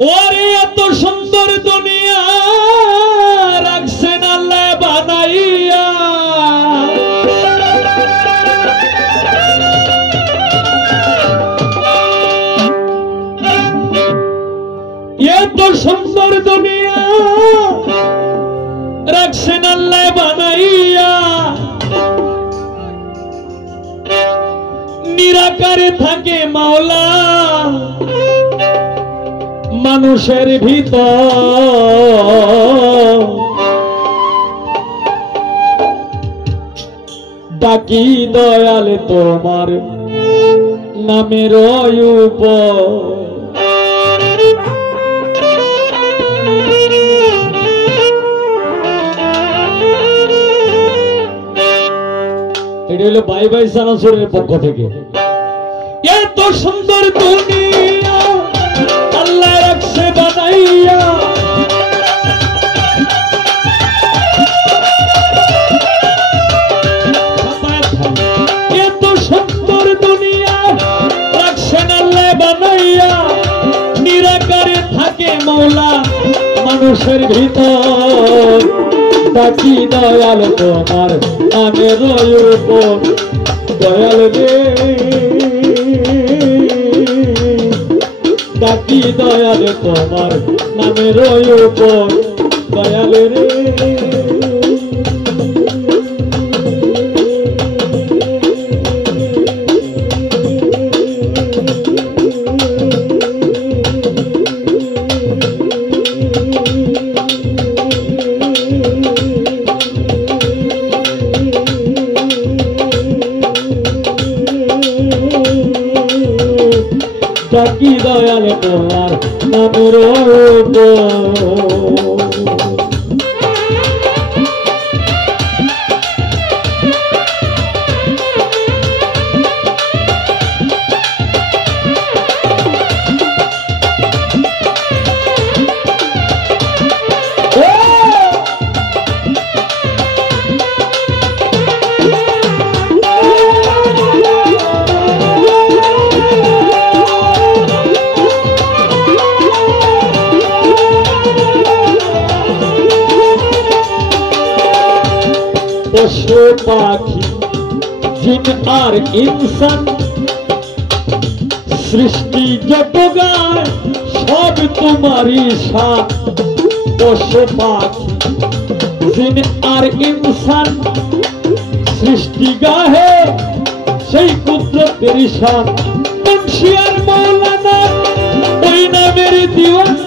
ওরে এত সুন্দর দুনিয়া রাখছেন আল্লাহ বানাইয়া, এত সুন্দর দুনিয়া রাখছেন আল্লাহ বানাইয়া, নিরাকারে থাকে মাওলা মানুষের ভিতর, ডাকি দয়াল তোমার নামের উপর। এটা হলো বাই বাই সানাসুরের পক্ষ থেকে। এত সুন্দর দুনিয়া আল্লাহ রাখছে বানাইয়া, এত সুন্দর দুনিয়া রাখছেন আল্লাহ বানাইয়া, নিরাকারে থাকে মৌলা মানুষের ভিতর, ডাকি দয়াল তোমার নামের উপর। দয়াল রে ডাকি দয়াল তোমার নামের উপর, দয়াল রে ডাকি দয়াল তোমার নামের উপর। পশু পাখি জিন আর ইনসান সৃষ্টি যত গায় সব তোমারই শান। পশু পাখি জিন আর ইনসান সৃষ্টি গাহে সেই কুদরতের শান। মুন্সি আর মৌলানা ওই নামের দিওয়ানা,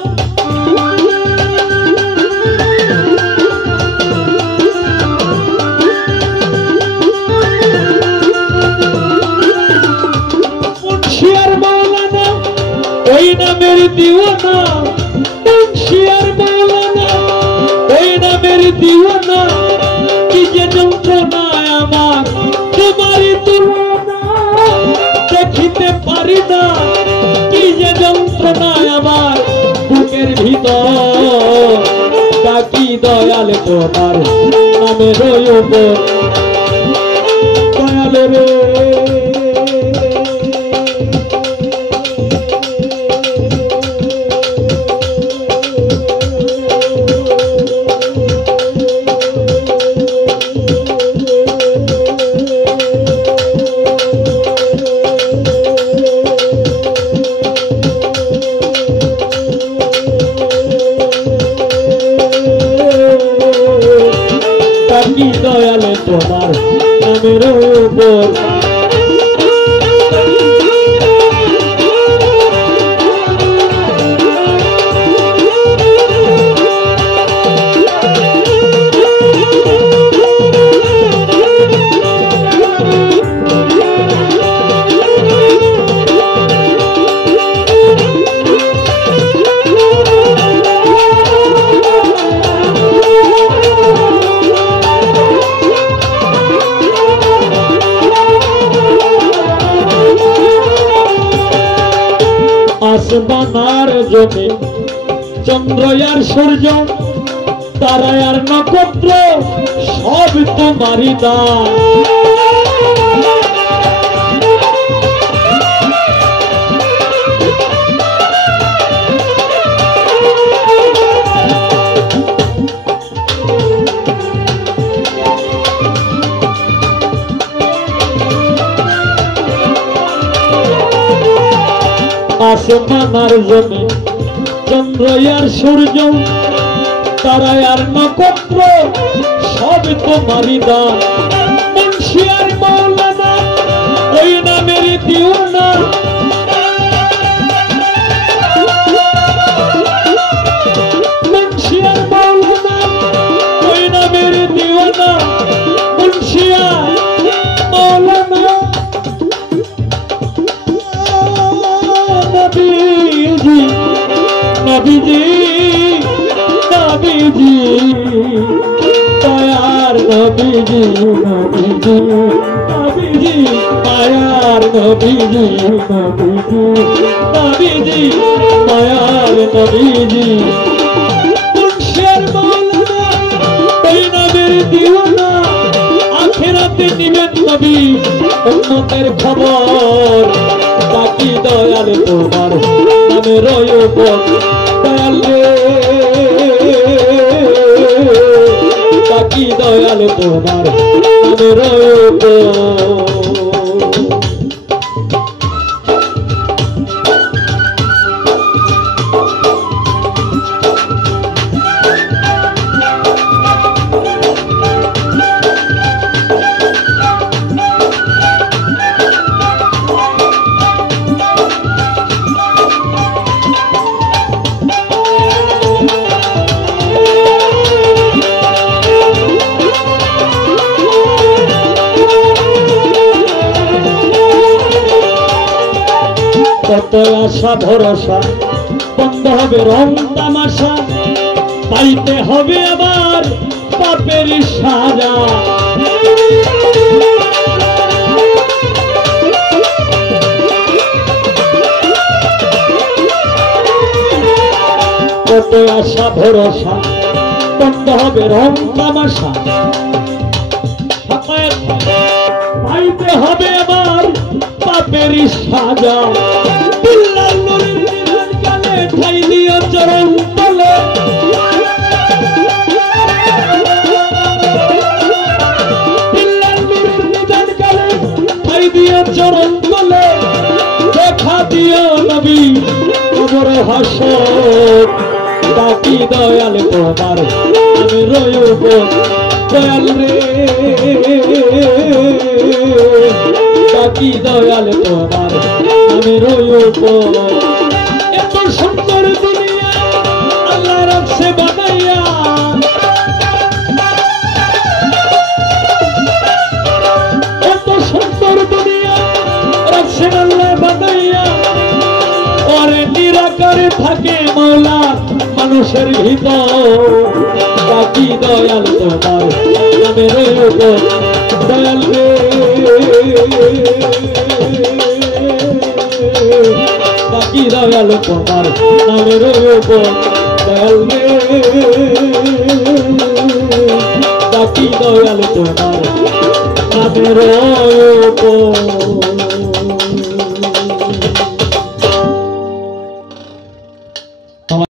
ওই নামের দিওয়ানা, মুন্সি আর মৌলানা ওই নামের দিওয়ানা। কি যে যন্ত্রণায় আমার তোমারই তুলনা দেখিতে পারি না, কি যে যন্ত্রণায় আমার বুকের ভিতর, ডাকি দয়াল তোমার নামের উপর। দয়াল রে ডাকি দয়াল তোমার নামের উপর। আসমানার জমি চন্দ্র আর সূর্য তারা আর নক্ষত্র সব তোমারই দান। আসমান আর জমিন, চন্দ্র আর সূর্য, তারা আর নক্ষত্র, সব তোমারই দান। মুন্সি আর মৌলানা ওই নামের দিওয়ানা, মুন্সি আর মৌলানা ওই নামের দিওয়ানা, মুন্সি আর মৌলানা। নবীজি নবীজি নবীজি দয়ার নবীজি নবীজি নবীজি মায়ার নবীজি নবীজি নবীজি মায়ার নবীজি। মুন্সির মৌলানা ওই নবীর দিওয়ানা, আখিরাতে নিবেন নবী উম্মতের খবর। বাকি দয়াল তোমার নামে রয়ব দয়াল রে, বাকি দয়াল তোমার নামে রয়ব। কত আশা ভরসা বন্ধ হবে রং তামাশা, পাইতে হবে আবার পাপের সাজা। কত আশা ভরসা বন্ধ হবে রং তামাশা, পাইতে হবে আবার পাপের সাজা। বিল্লাল নূরের নিধন কালে ঠাই দিও চরণ তলে, বিল্লাল নূরের নিধন কালে ঠাই দিও চরণ তলে। দেখা দিও নবী কবর হাসর, বাকি দয়াল তোমার আমি রয়ব দয়াল রে, বাকি দয়াল তোমার আমি রয়ব। এত সুন্দর দুনিয়া আল্লাহ রাখছে বানাইয়া, এত সুন্দর দুনিয়া রাখছে আল্লাহ বানাইয়া। ওরে নিরাকারে থাকে মৌলা মানুষের ভিতর, বাকি দয়াল তোমার নামে রয়ব দয়াল রে, বাকি দয়াল তোমার নামে রয়ব দয়াল রে, বাকি দয়াল তোমার নামে রয়ব।